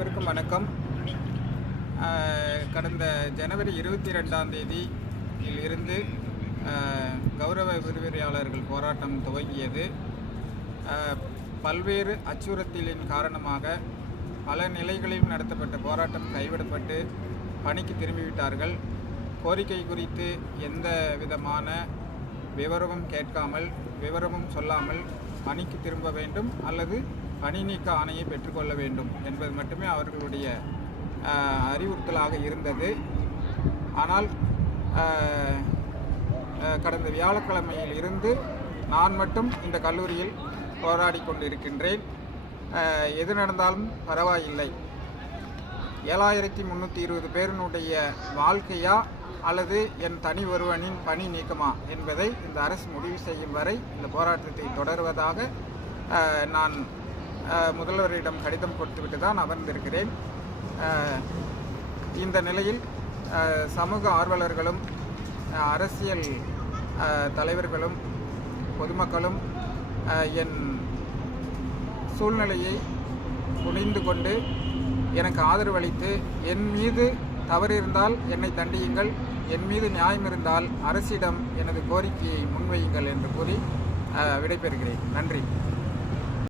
அனைவருக்கும் வணக்கம். கடந்த ஜனவரி 22ஆம் தேதியில் இருந்து கௌரவ விரிவுரையாளர்கள் போராட்டம் துவங்கியது. பல்வேறு அச்சுறுத்தலின் காரணமாக பல நிலைகளில் நடத்தப்பட்ட போராட்டம் கைவிடப்பட்டு பணிக்கு திரும்பிவிட்டார்கள். கோரிக்கை குறித்து எந்த விதமான விவரமும் கேட்காமல், விவரமும் சொல்லாமல் பணிக்கு திரும்ப வேண்டும் அல்லது பணி நீக்க ஆணையை பெற்றுக்கொள்ள வேண்டும் என்பது மட்டுமே அவர்களுடைய அறிவுறுத்தலாக இருந்தது. ஆனால் கடந்த வியாழக்கிழமையில் இருந்து நான் மட்டும் இந்த கல்லூரியில் போராடி கொண்டிருக்கின்றேன். எது நடந்தாலும் பரவாயில்லை, 7320 பேரினுடைய வாழ்க்கையா அல்லது என் தனி ஒருவனின் பணி நீக்கமா என்பதை இந்த அரசு முடிவு செய்யும் வரை இந்த போராட்டத்தை தொடர்வதாக நான் முதல்வரிடம் கடிதம் கொடுத்துவிட்டு தான் அமர்ந்திருக்கிறேன். இந்த நிலையில் சமூக ஆர்வலர்களும் அரசியல் தலைவர்களும் பொதுமக்களும் என் சூழ்நிலையை புரிந்து கொண்டு எனக்கு ஆதரவளித்து என் மீது தவறு இருந்தால் என்னை தண்டியுங்கள், என் மீது நியாயம் இருந்தால் அரசிடம் எனது கோரிக்கையை முன்வையுங்கள் என்று கூறி விடைபெறுகிறேன். நன்றி.